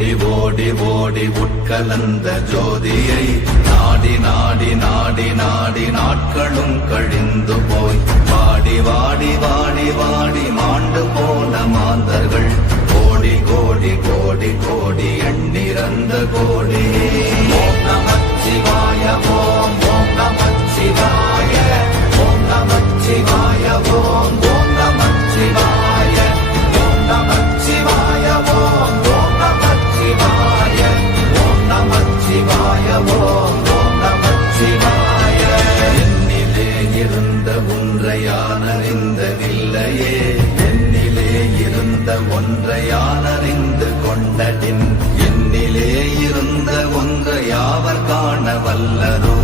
ஓடி ஓடி ஓடி உட்கலந்த ஜோதியை நாடி நாடி நாடி நாடி நாட்களும் கழிந்து போய் வாடி வாடி வாடி வாடி மாண்டு போன மாந்தர்கள் கோடி கோடி கோடி கோடி எண்ணிறந்த கோடி. ஓம் நமச்சிவாய ஓம் ஓம் நமச்சிவாய ஓம் நமச்சிவாய ஓம் ஓம் நமச்சிவாய ஓம் நமச்சிவாய ஓம் ஓம் நமச்சிவாய ஓம் நமச்சிவாய ஓம் ஓம் நமச்சிவாய. என்னிலே இருந்த ஒன்றை யான் அறிந்ததில்லையே, என்னிலே இருந்த ஒன்றை யான் அறிந்து கொண்டடின், என்னிலே இருந்த ஒன்றை யாவர் காண வல்லரோ,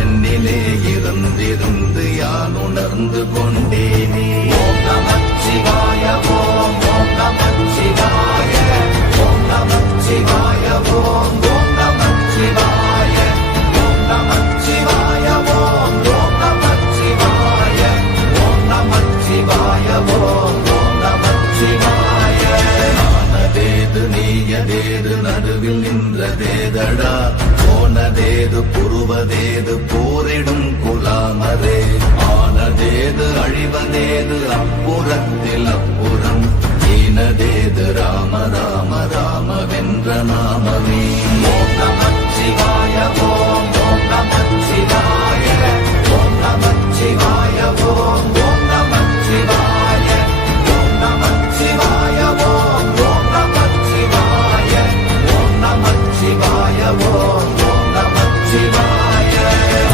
என்னிலே இருந்திருந்து யான் உணர்ந்து கொண்டேனே. ஓம் நமச்சிவாய ஓம் ஓம் நமச்சிவாய ஓம் நமச்சிவாய ஓம் ஓம் நமச்சிவாய ஓம் நமச்சிவாய ஓம் ஓம் நமச்சிவாய ஓம் நமச்சிவாய ஓம் ஓம் நமச்சிவாய. ஆனதேது நீயதேது நடுவில் நின்றதேதடா, போனதேது புருவதேது போரிடும் குலாமரே, ஆனதேது அழிவதேது அப்புறத்தில் அப்புறம், ஈனதேது ராம ராம ராம வென்ற நாமமே. ஓம் நமச்சிவாய ஓம் ஓம் நமச்சிவாய ஓம் நமச்சிவாய ஓம் ஓம் நமச்சிவாய ஓம் நமச்சிவாய ஓம் ஓம் நமச்சிவாய ஓம் நமச்சிவாய ஓம் ஓம் நமச்சிவாய.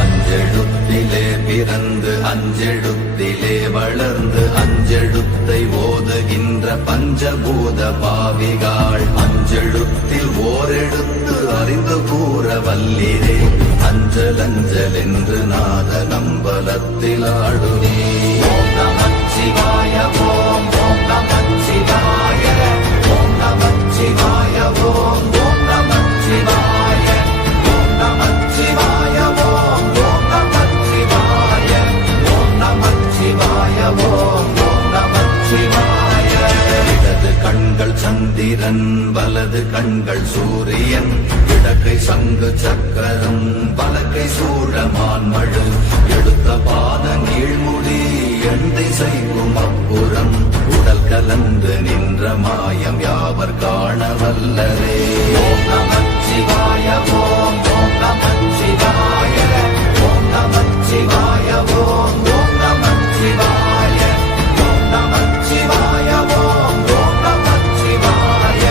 அஞ்செழுத்திலே பிறந்து அஞ்செழுத்திலே வளர்ந்து அஞ்செழுத்தை ஓதுகின்ற பஞ்சபூத பாவிகாள், அஞ்செழுத்தில் ஓரெழுத்து அறிந்து கூற வல்லிரே, அஞ்சல் அஞ்சல் என்று நாத நம்பலத்தில் ஆடுவே. ஓம் நமச்சிவாய ஓம் ஓம் நமச்சிவாய ஓம் நமச்சிவாய ஓம் ஓம் நமச்சிவாய ஓம் நமச்சிவாய ஓம் ஓம் நமச்சிவாய ஓம் நமச்சிவாய ஓம் ஓம் நமச்சிவாய. இடது கண்கள் சந்திரன் வலது கண்கள் சூரியன், இடக்கை சங்கு சக்கரம் வலக்கை சூழமான்மழு, எடுத்த பாத நீழ்முடி எந்தை செய்யும் அப்புறம், உடல் கலந்து நின்ற மாயம் யாவர் காண வல்லரே. ஓம் நமச்சிவாய ஓம் ஓம் நமச்சிவாய ஓம் நமச்சிவாய ஓம் ஓம் நமச்சிவாய ஓம் நமச்சிவாய ஓம் ஓம் நமச்சிவாய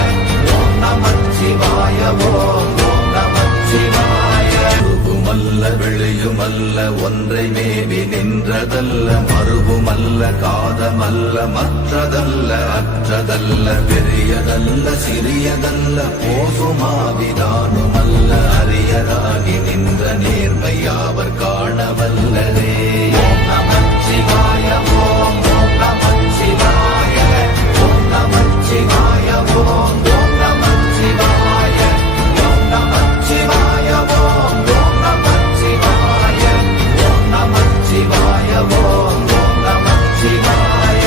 ஓம் நமச்சிவாய ஓம் ஓம் நமச்சிவாய. உருவுமல்ல வெளியுமல்ல ஒன்றை மேவி நின்றதல்ல, மறுவுமல்ல காதமல்ல மற்றதல்ல அற்றதல்ல, பெரியதல்ல சிறியதல்ல போசுமாவிதானுமல்ல, அரியராகி நின்ற நேர்மை யாவர் காண வல்லரே. ஓம் நமச்சிவாய ஓம் ஓம் நமச்சிவாய ஓம் நமச்சிவாய ஓம் ஓம் நமச்சிவாய ஓம் நமச்சிவாய ஓம் ஓம் நமச்சிவாய ஓம் நமச்சிவாய ஓம் ஓம் நமச்சிவாய.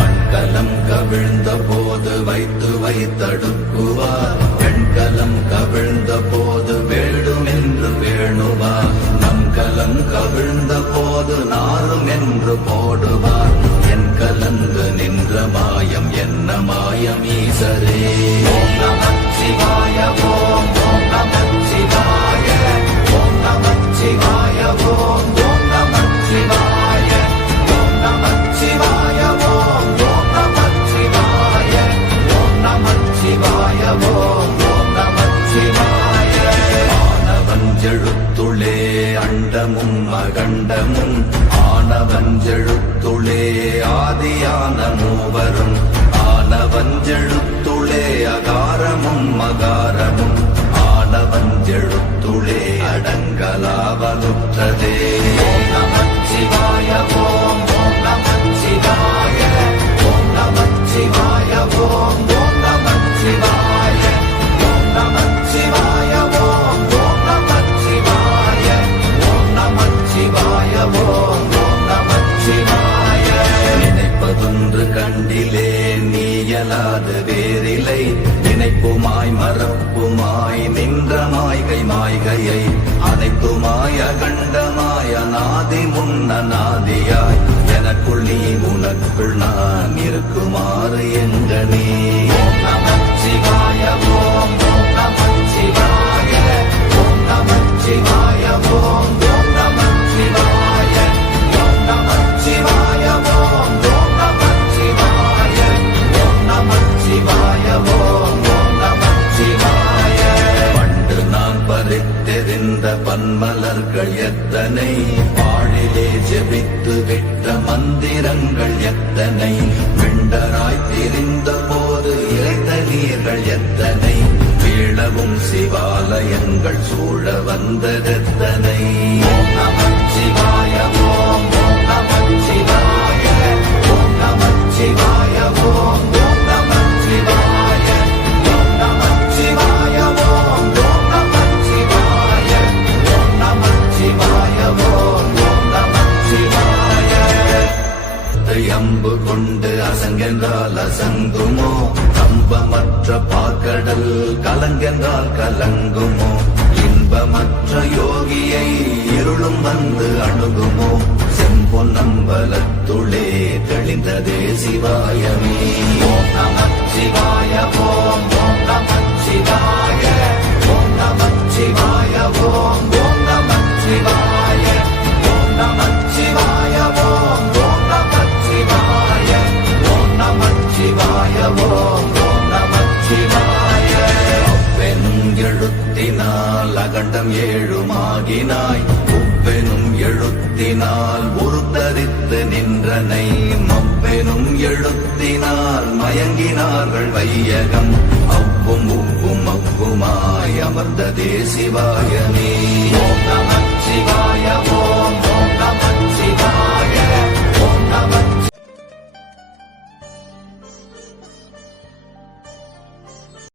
மண்கலம் கவிழ்ந்த போது வைத்து வைத்தடுக்குவார், பெண்கலம் கவிழ்ந்த போது வேடும் என்று வேணுவார், நம் கலம் கவிழ்ந்த போது நாரும் என்று போடுவார், என் கலந்து நின்ற மாயம் என்ன மாயம் ஈசரே. ஓம் நமச்சிவாய ஓம் ஓம் நமச்சிவாய ஓம் நமச்சிவாய ஓம் ஓம் நமச்சிவாய ஓம் நமச்சிவாய ஓம் ஓம் நமச்சிவாய ஓம் நமச்சிவாய ஓம் ஓம் நமச்சிவாய. ஆனவஞ்செழுத்துளே அண்டமும் அகண்டமும், ஆனவஞ்செழுத்துளே ஆதியான மூவரும், ஆனவஞ்செழுத்துளே அகாரமும் மகாரமும், ஆனவஞ்செழுத்துளே அடங்கலாவலுற்றதே. ஓம் நமச்சிவாய ஓம் ஓம் நமச்சிவாய ஓம் நமச்சிவாய ஓம் ஓம் நமச்சிவாய ஓம் நமச்சிவாய ஓம் ஓம் நமச்சிவாய ஓம் நமச்சிவாய ஓம் ஓம் நமச்சிவாய. நினைப்பதொன்று கண்டிலே நீயலாது வேறில்லை, நினைப்புமாய் மறப்பு உனக்குள் நான் இருக்குமாறு எங்கனே. ஓம் நமச்சிவாய ஓம் ஓம் நமச்சிவாய ஓம் நமச்சிவாய ஓம் ஓம் நமச்சிவாய ஓம் நமச்சிவாய ஓம் ஓம் நமச்சிவாய ஓம் நமச்சிவாய ஓம் ஓம் நமச்சிவாய. பண்டு நான் பறித்தெறிந்த பன்மலர்கள் எத்தனை, பாழிலே ஜெபித்து விட்ட மந்திரங்கள் எத்தனை, விண்டராய் திரிந்த போது இறைத்த நீர்கள் எத்தனை, வீழவும் சிவாலயங்கள் சூழ வந்ததெத்தனை. ஓம் நமச்சிவாய ஓம் ஓம் நமச்சிவாய ஓம் நமச்சிவாய ஓம் ஓம் நமச்சிவாய ஓம் நமச்சிவாய ஓம் ஓம் நமச்சிவாய ஓம் நமச்சிவாய ஓம் ஓம் நமச்சிவாய. அம்பு கொண்டு அசங்கென்றால் அசங்குமோ, கம்பமற்ற பாக்கடல் கலங்கென்றால் கலங்குமோ, இன்பமற்ற யோகியை இருளும் வந்து அணுகுமோ, செம்பொன்னம்பலத்துளே தெளிந்ததே சிவாயமே. ஓம் நமச்சிவாய ஓம் ஓம் நமச்சிவாய ஓம் நமச்சிவாய ஓம் ஓம் நமச்சிவாய ஓம் நமச்சிவாய ஓம் ஓம் நமச்சிவாய ஓம் நமச்சிவாய ஓம் ஓம் நமச்சிவாய. அவ்வெனும் எழுத்தினால் அகண்டம் ஏழுமாகினாய், உவ்வெனும் எழுத்தினால் உருத்தரித்து நின்றனை, மவ்வெனும் எழுத்தினால் மயங்கினார்கள் வையகம், அவ்வும் உவ்வும் அவ்வுமாய் அமர்ந்ததே சிவாயமே. ஓம்